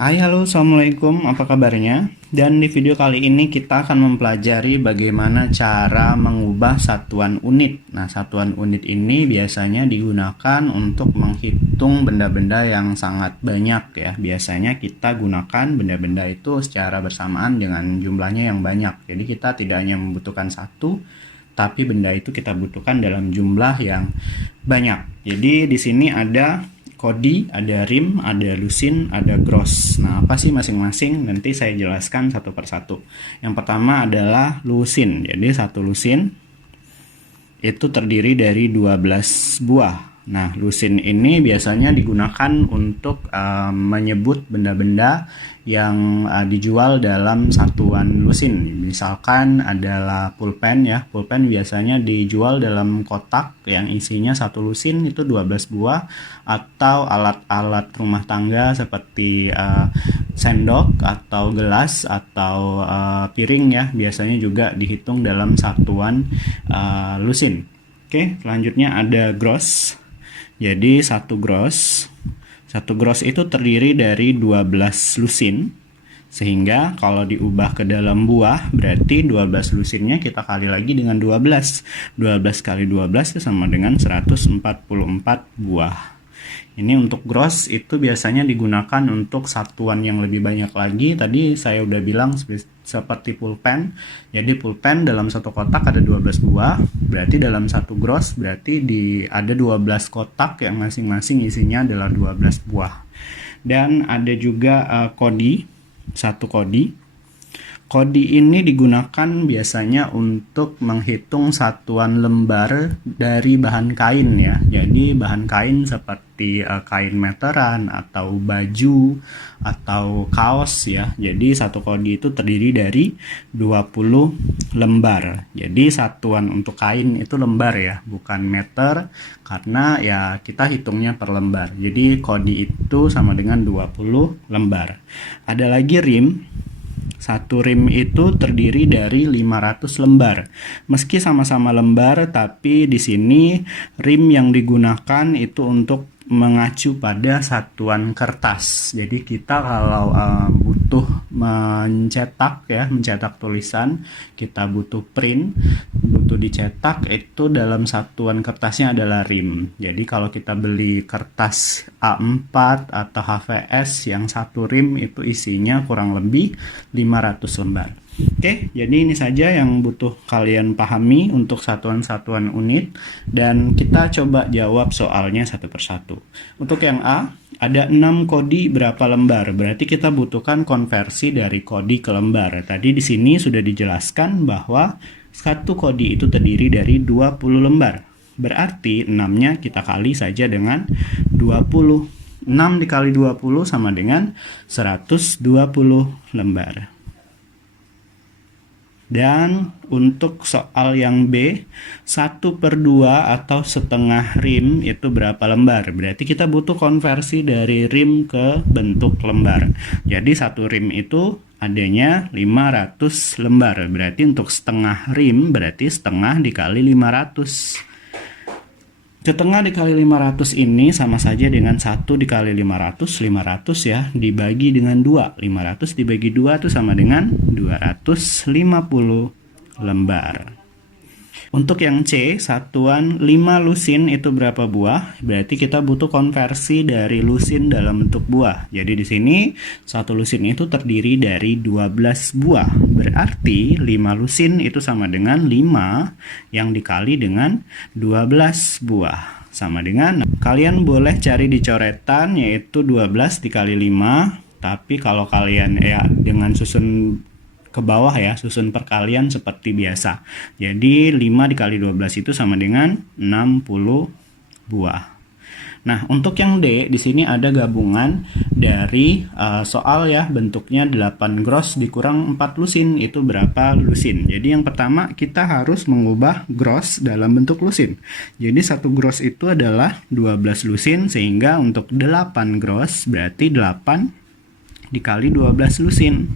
Hai, halo, assalamualaikum, apa kabarnya? Dan di video kali ini kita akan mempelajari bagaimana cara mengubah satuan unit. Nah, satuan unit ini biasanya digunakan untuk menghitung benda-benda yang sangat banyak ya. Biasanya kita gunakan benda-benda itu secara bersamaan dengan jumlahnya yang banyak. Jadi kita tidak hanya membutuhkan satu, tapi benda itu kita butuhkan dalam jumlah yang banyak. Jadi di sini ada kodi, ada rim, ada lusin, ada gross. Nah, apa sih masing-masing? Nanti saya jelaskan satu persatu. Yang pertama adalah lusin. Jadi satu lusin itu terdiri dari 12 buah. Nah, lusin ini biasanya digunakan untuk menyebut benda-benda yang dijual dalam satuan lusin. Misalkan adalah pulpen ya. Pulpen biasanya dijual dalam kotak yang isinya satu lusin itu 12 buah, atau alat-alat rumah tangga seperti sendok atau gelas atau piring ya. Biasanya juga dihitung dalam satuan lusin. Oke, selanjutnya ada gross. Jadi satu gross itu terdiri dari 12 lusin. Sehingga kalau diubah ke dalam buah, berarti 12 lusinnya kita kali lagi dengan 12. 12 kali 12 itu sama dengan 144 buah. Ini untuk gross itu biasanya digunakan untuk satuan yang lebih banyak lagi. Tadi saya udah bilang seperti pulpen. Jadi pulpen dalam satu kotak ada 12 buah. Berarti dalam satu gross berarti ada 12 kotak yang masing-masing isinya adalah 12 buah. Dan ada juga kodi, satu kodi. Kodi ini digunakan biasanya untuk menghitung satuan lembar dari bahan kain ya. Jadi bahan kain seperti kain meteran atau baju atau kaos ya. Jadi satu kodi itu terdiri dari 20 lembar. Jadi satuan untuk kain itu lembar ya, bukan meter, karena ya kita hitungnya per lembar. Jadi kodi itu sama dengan 20 lembar. Ada lagi rim. Satu rim itu terdiri dari 500 lembar. Meski sama-sama lembar, tapi di sini rim yang digunakan itu untuk mengacu pada satuan kertas. Jadi kita kalau butuh mencetak tulisan, kita butuh print, butuh dicetak, itu dalam satuan kertasnya adalah rim. Jadi kalau kita beli kertas A4 atau HVS yang satu rim itu isinya kurang lebih 500 lembar. Oke, jadi ini saja yang butuh kalian pahami untuk satuan-satuan unit, dan kita coba jawab soalnya satu persatu. Untuk yang A, ada 6 kodi berapa lembar? Berarti kita butuhkan konversi dari kodi ke lembar. Tadi di sini sudah dijelaskan bahwa satu kodi itu terdiri dari 20 lembar. Berarti 6-nya kita kali saja dengan 20. 6 dikali 20 sama dengan 120 lembar. Dan untuk soal yang B, 1/2 atau setengah rim itu berapa lembar? Berarti kita butuh konversi dari rim ke bentuk lembar. Jadi satu rim itu adanya 500 lembar. Berarti untuk setengah rim berarti setengah dikali 500. Setengah dikali 500 ini sama saja dengan 1 dikali 500, 500 ya, dibagi dengan 2. 500 dibagi 2 itu sama dengan 250 lembar. Untuk yang C, satuan 5 lusin itu berapa buah? Berarti kita butuh konversi dari lusin dalam bentuk buah. Jadi di sini satu lusin itu terdiri dari 12 buah. Berarti 5 lusin itu sama dengan 5 yang dikali dengan 12 buah. Sama dengan, kalian boleh cari di coretan yaitu 12 dikali 5. Tapi kalau kalian ya dengan susun ke bawah ya, susun perkalian seperti biasa. Jadi 5 dikali 12 itu sama dengan 60 buah. Nah, untuk yang D, di sini ada gabungan dari soal ya, bentuknya 8 gross dikurang 4 lusin, itu berapa lusin. Jadi yang pertama kita harus mengubah gross dalam bentuk lusin. Jadi satu gross itu adalah 12 lusin, sehingga untuk 8 gross berarti 8 dikali 12 lusin.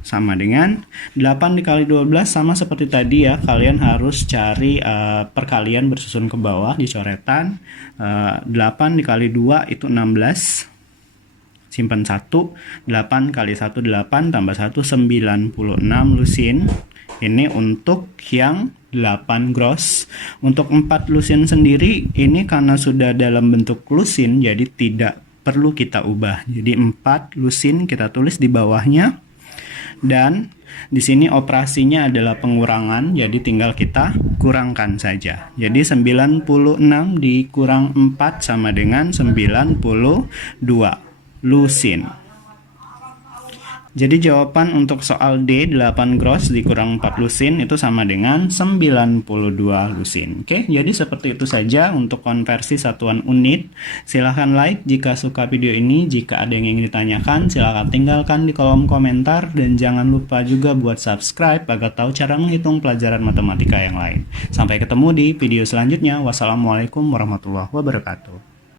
Sama dengan 8 dikali 12 sama seperti tadi ya, kalian harus cari perkalian bersusun ke bawah di coretan. 8 dikali 2 itu 16. simpan 1, 8 kali 1 8 tambah 1 96 lusin. Ini untuk yang 8 gross. Untuk 4 lusin sendiri ini karena sudah dalam bentuk lusin jadi tidak perlu kita ubah. Jadi 4 lusin kita tulis di bawahnya. Dan di sini operasinya adalah pengurangan, jadi tinggal kita kurangkan saja. Jadi 96 dikurang 4 sama dengan 92 lusin. Jadi jawaban untuk soal D, 8 gross dikurang 4 lusin itu sama dengan 92 lusin. Oke, jadi seperti itu saja untuk konversi satuan unit. Silahkan like jika suka video ini. Jika ada yang ingin ditanyakan, silahkan tinggalkan di kolom komentar. Dan jangan lupa juga buat subscribe agar tahu cara menghitung pelajaran matematika yang lain. Sampai ketemu di video selanjutnya. Wassalamualaikum warahmatullahi wabarakatuh.